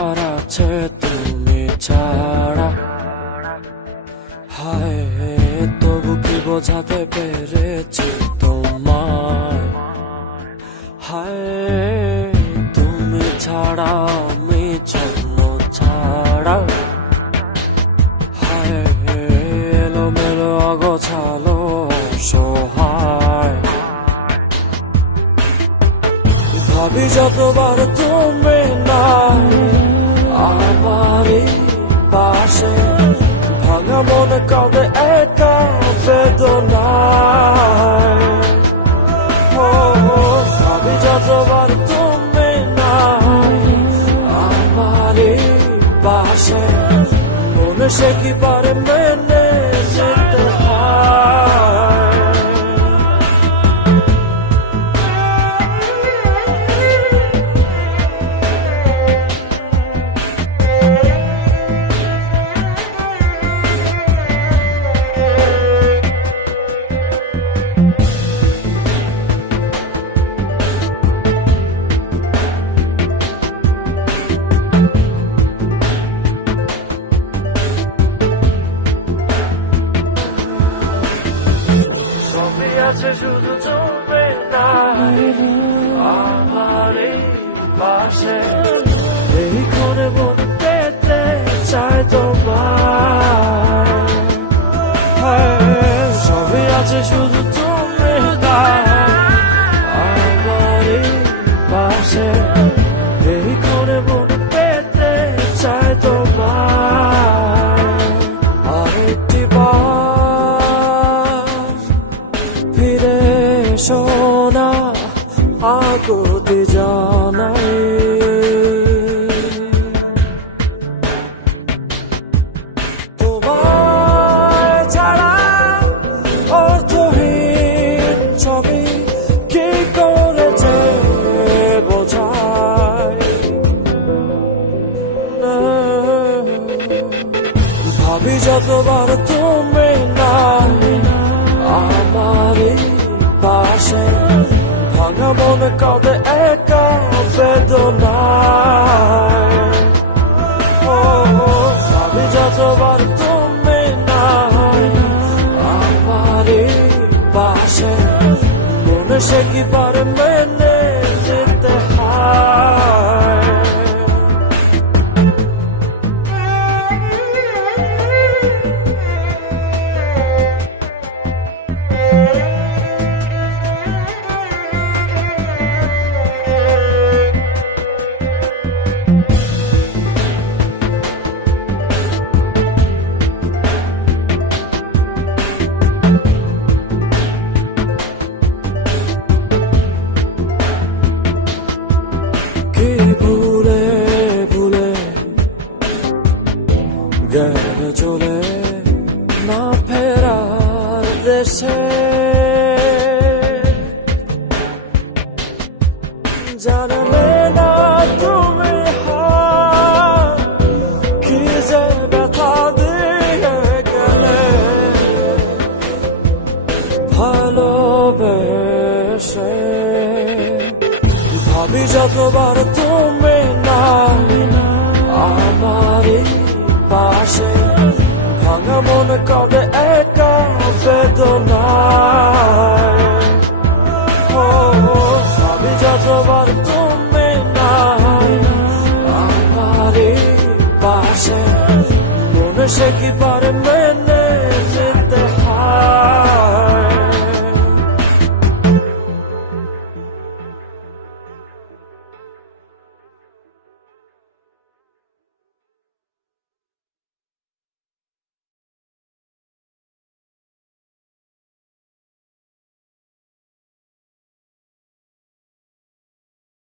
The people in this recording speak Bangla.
আর আছে তুমি ছাড়া। হায় তবু কি বোঝাতে পেরেছি তোমায়, হায় তুমি ছাড়া আমি জন্য ছাড়া। হায় এলোমেলো অগোছালো সহায়, ভাবি যতবার তুমি নাই আমারই পাশে, ভাঙা মনে কাঁদে একা বেদনায়। ভাবি যতবার তুমি নাই আমারই পাশে, মনে সে কি পারে মেনে যেতে হয়। আছে শুধু তুমি নাই আমারই পাশে, এই ক্ষণে মনে পেতে চাই তোমায়। সবই আছে শুধু তুমি নাই আমারই পাশে, এই ক্ষণে মনে পেতে চাই তোমায়। আরেকটি ফিরে সোনা আগতে জানাই, তোমায় ছাড়া অর্থহীন ছবি কি করেছে বোঝায়। ভাবি যতবার তুমি নাই আমারই পাশে, ভাঙা মনে কাঁদে একা বেদনায়। ভাবি যতবার তুমি নাই আমারই পাশে, মনে সে কি পারে মেনে যেতে হয়। ভুলে ভুলে গেলে চলে না ফেরার দেশে, জানলে না তুমি কি যে ব্যথা দিয়ে গেলে ভালোবেসে। ভাবি যতবার তুমি নাই আমারই পাশে, ভাঙা মনে কাঁদে